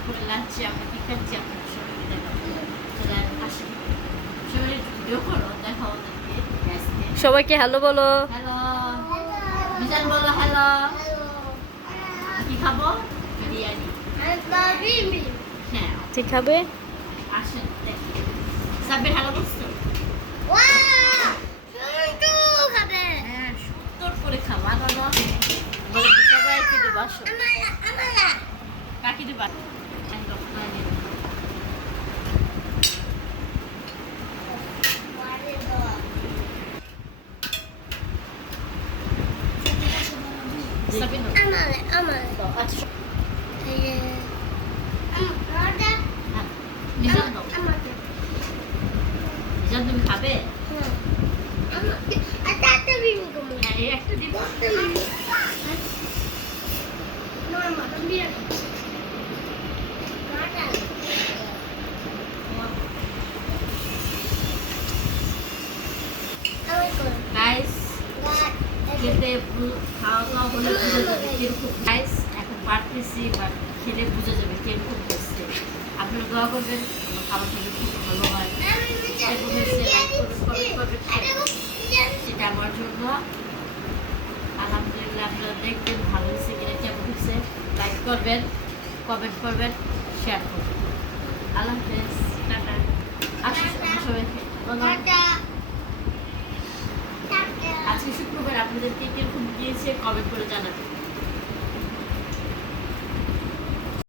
দুপুরে লাঞ্চে আমরা কি খাচ্ছি আপনাদের সবাইকে দেখাবো। চলে আসি সবাই একটু ভিডিও করো, দেখাও ওদেরকে আজকে। সবাইকে হ্যালো বলো। হ্যালো মিজান বলো হ্যালো। কি খাবো? বিরিয়ানি। হ্যাঁ ঠিক খাবে? আসেন দেখি। সাব্বির হ্যালো বলছো? হ্যাঁ সুন্দর করে খাওয়া দাওয়া বলে সবাইকে দেবো। আসো কাকি দেবা আচ্ছা মিজান দাও। মিজান তুমি খাবে? হ্যাঁ এই একটা দিব। গাইস খেতে খাওয়া দাওয়া হলে বুঝে যাবে কিরকম। গাইস এখন পারতেছি বাট খেলে বুঝে যাবে কিরকম হচ্ছে। আপনারা দোয়া করবেন আমার খাবার খেলে খুব ভালো হয়। এরকম হচ্ছে লাইক করবেন কমেন্ট করবেন সেটা আমার জন্য। আলহামদুলিল্লাহ আপনারা দেখবেন ভালো হয়েছে কিনা কেমন হচ্ছে। লাইক করবেন কমেন্ট করবেন শেয়ার করবেন। আল্লাহ হাফেজ টাটা। আসুন সবাইকে আজকে শুক্রবার আপনাদেরকে কিরকম গিয়েছে কমেন্ট করে জানাবেন।